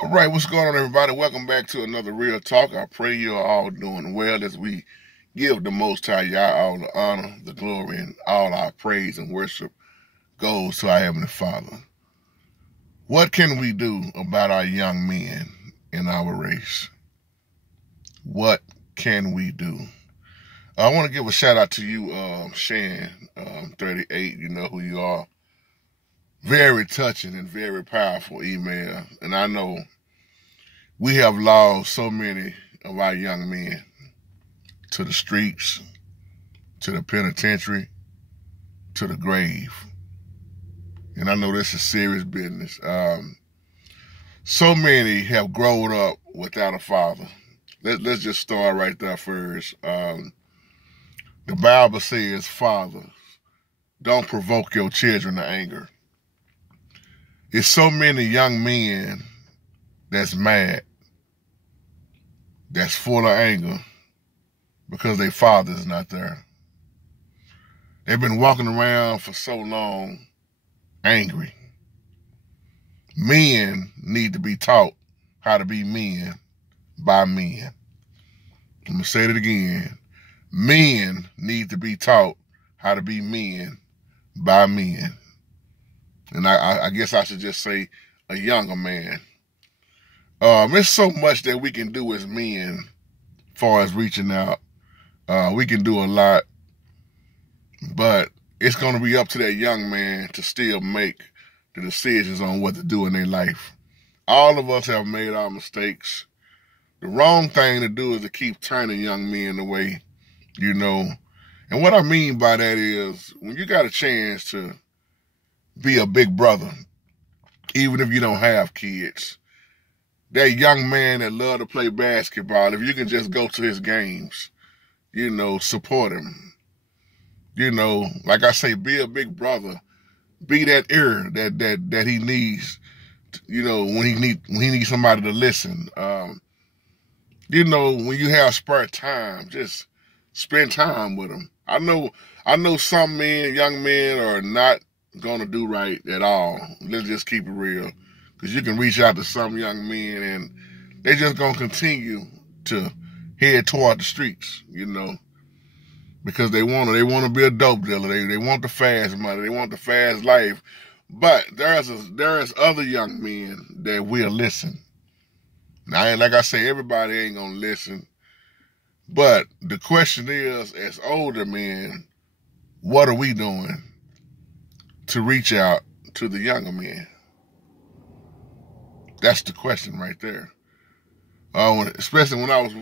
All right, what's going on, everybody? Welcome back to another Real Talk. I pray you're all doing well as we give the Most High Yah all the honor, the glory, and all our praise and worship goes to our Heavenly Father. What can we do about our young men in our race? What can we do? I want to give a shout out to you, Shan, 38. You know who you are. Very touching and very powerful email. And I know we have lost so many of our young men to the streets, to the penitentiary, to the grave. And I know this is serious business. So many have grown up without a father. Let's just start right there first. The Bible says, fathers, don't provoke your children to anger. It's so many young men that's mad, that's full of anger because their father is not there. They've been walking around for so long angry. Men need to be taught how to be men by men. I'm going to say it again. Men need to be taught how to be men by men. And I guess I should just say a younger man. There's so much that we can do as men as far as reaching out. We can do a lot, but it's going to be up to that young man to still make the decisions on what to do in their life. All of us have made our mistakes. The wrong thing to do is to keep turning young men away, you know. And what I mean by that is when you got a chance to be a big brother, even if you don't have kids, that young man that love to play basketball, if you can just go to his games, you know, support him. You know, like I say, be a big brother. Be that ear that he needs, you know, when he needs somebody to listen. You know, when you have spare time, just spend time with him. I know some men, young men, are not gonna do right at all. Let's just keep it real. Because you can reach out to some young men and they just gonna continue to head toward the streets, you know. Because they want to be a dope dealer. They want the fast money. They want the fast life. But there's other young men that will listen. Now, like I say, everybody ain't gonna listen. But the question is, as older men, what are we doing to reach out to the younger men? That's the question right there. Especially when I was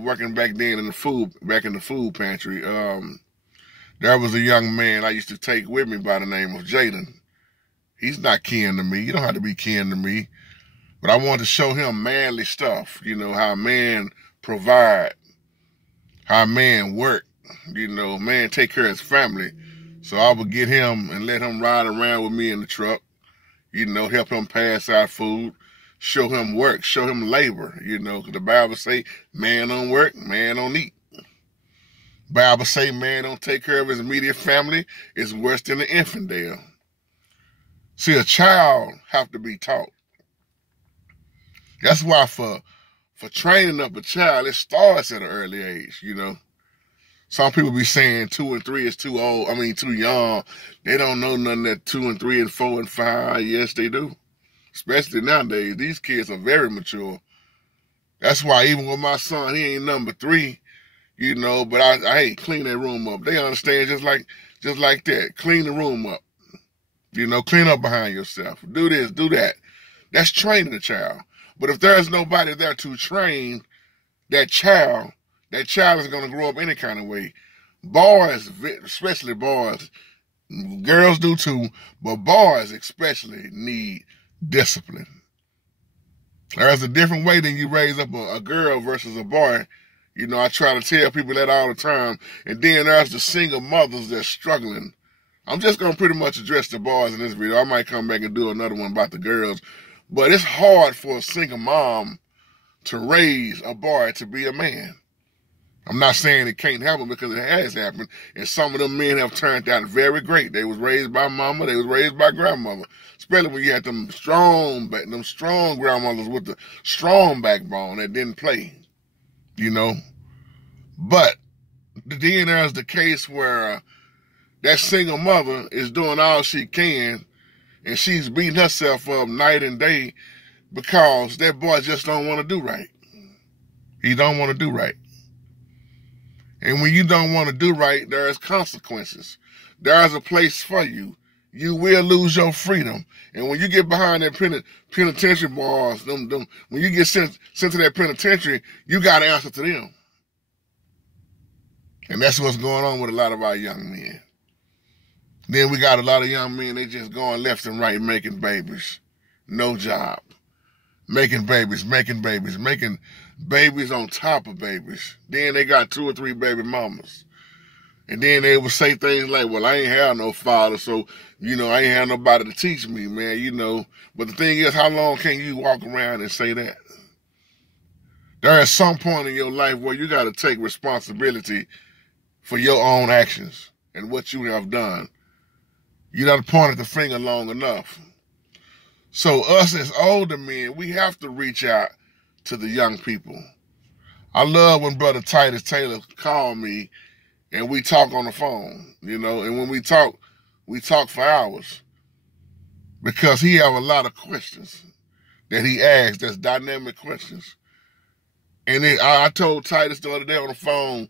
working back then in the food pantry. There was a young man I used to take with me by the name of Jaden. He's not kin to me. You don't have to be kin to me. But I wanted to show him manly stuff, you know, how a man provide, how a man work, you know, man take care of his family. So I would get him and let him ride around with me in the truck, you know, help him pass out food, show him work, show him labor, you know, because the Bible say, man don't work, man don't eat. Bible say, man don't take care of his immediate family, it's worse than the infidel. See, a child have to be taught. That's why for training up a child, it starts at an early age, you know. Some people be saying 2 and 3 is too old, too young. They don't know nothing at 2 and 3 and 4 and 5. Yes, they do. Especially nowadays, these kids are very mature. That's why even with my son, he ain't number 3, you know, but I clean that room up. They understand just like that. Clean the room up. You know, clean up behind yourself. Do this, do that. That's training a child. But if there's nobody there to train that child is going to grow up any kind of way. Boys, especially boys, girls do too, but boys especially need discipline. There's a different way than you raise up a girl versus a boy. You know, I try to tell people that all the time. And then there's the single mothers that's struggling. I'm just going to pretty much address the boys in this video. I might come back and do another one about the girls. But it's hard for a single mom to raise a boy to be a man. I'm not saying it can't happen because it has happened, and some of them men have turned out very great. They was raised by mama, they was raised by grandmother. Especially when you had them strong grandmothers with the strong backbone that didn't play, you know. But then there's the case where that single mother is doing all she can, and she's beating herself up night and day because that boy just don't want to do right. He don't want to do right. And when you don't want to do right, there's consequences. There's a place for you. You will lose your freedom. And when you get behind that penitentiary bars, when you get sent to that penitentiary, you got to answer to them. And that's what's going on with a lot of our young men. Then we got a lot of young men, they just going left and right making babies. No job. Making babies on top of babies. Then they got 2 or 3 baby mamas. And then they would say things like, well, I ain't have no father, so, you know, I ain't have nobody to teach me, man, you know. But the thing is, how long can you walk around and say that? There is some point in your life where you got to take responsibility for your own actions and what you have done. You done pointed the finger long enough. So us as older men, we have to reach out to the young people. I love when Brother Titus Taylor called me and we talk on the phone, you know, and when we talk for hours because he have a lot of questions that he asks that's dynamic questions. And I told Titus the other day on the phone,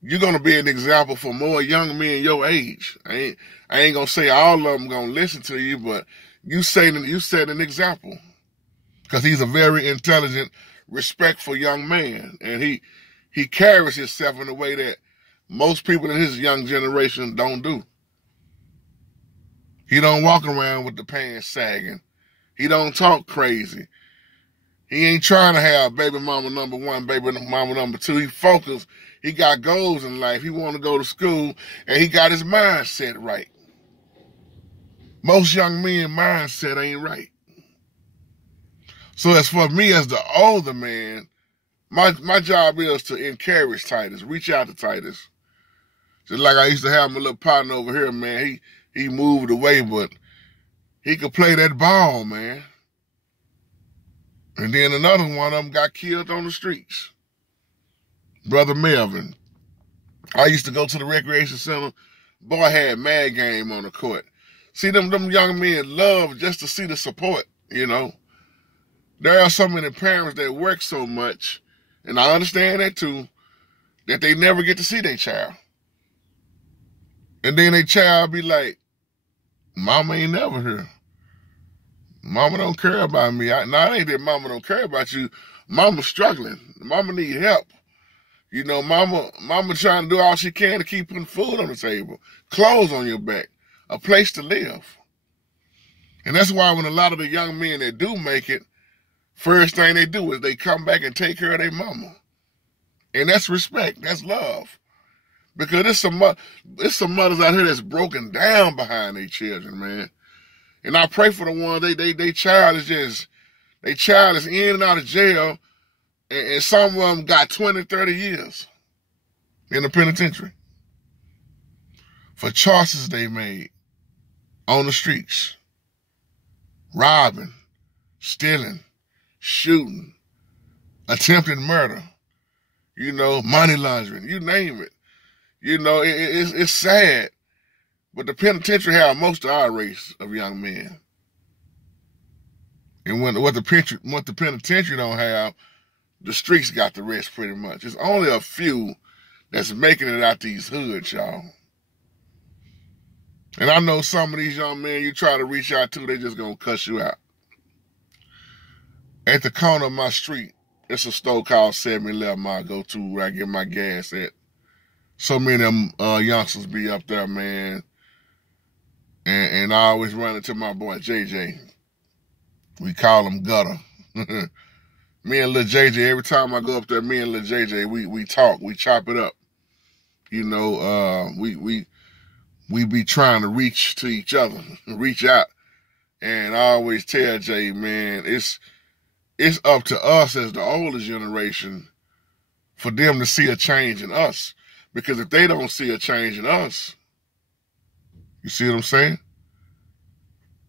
you're going to be an example for more young men your age. I ain't going to say all of them going to listen to you, but you set an example because he's a very intelligent, respectful young man. And he carries himself in a way that most people in his young generation don't do. He don't walk around with the pants sagging. He don't talk crazy. He ain't trying to have baby mama number 1, baby mama number 2. He focused. He got goals in life. He want to go to school, and he got his mindset right. Most young men mindset ain't right. So as for me as the older man, my job is to encourage Titus, reach out to Titus. Just like I used to have my little partner over here, man. He moved away, but he could play that ball, man. And then another one of them got killed on the streets. Brother Melvin. I used to go to the recreation center. Boy had mad game on the court. See, them young men love just to see the support, you know. There are so many parents that work so much, and I understand that too, that they never get to see their child. And then their child be like, Mama ain't never here. Mama don't care about me. It ain't that Mama don't care about you. Mama's struggling. Mama need help. You know, Mama trying to do all she can to keep putting food on the table, clothes on your back, a place to live. And that's why when a lot of the young men that do make it, first thing they do is they come back and take care of their mama. And that's respect. That's love. Because there's some mothers out here that's broken down behind their children, man. And I pray for the one, they child is in and out of jail, and some of them got 20, 30 years in the penitentiary for choices they made on the streets. Robbing, stealing, shooting, attempted murder, you know, money laundering, you name it. You know, it's sad. But the penitentiary have most of our race of young men. And what the penitentiary don't have, the streets got the rest pretty much. It's only a few that's making it out these hoods, y'all. And I know some of these young men you try to reach out to, they just gonna cuss you out. At the corner of my street, it's a store called 7-Eleven I go to where I get my gas at. So many of them youngsters be up there, man. And I always run into my boy JJ. We call him Gutter. Me and Lil JJ, every time I go up there, me and Lil JJ, we talk, we chop it up. You know, we be trying to reach to each other, reach out. And I always tell Jay, man, it's up to us as the older generation for them to see a change in us. Because if they don't see a change in us, you see what I'm saying?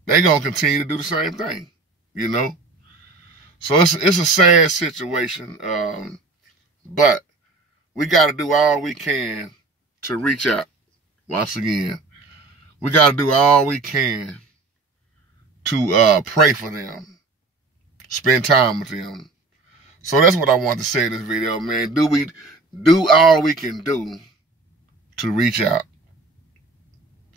They're going to continue to do the same thing, you know? So it's a sad situation, but we got to do all we can to reach out. Once again, we got to do all we can to pray for them, spend time with them. So that's what I want to say in this video, man. Do all we can do to reach out.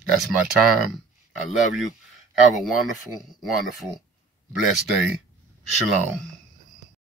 That's my time. I love you. Have a wonderful, wonderful, blessed day. Shalom.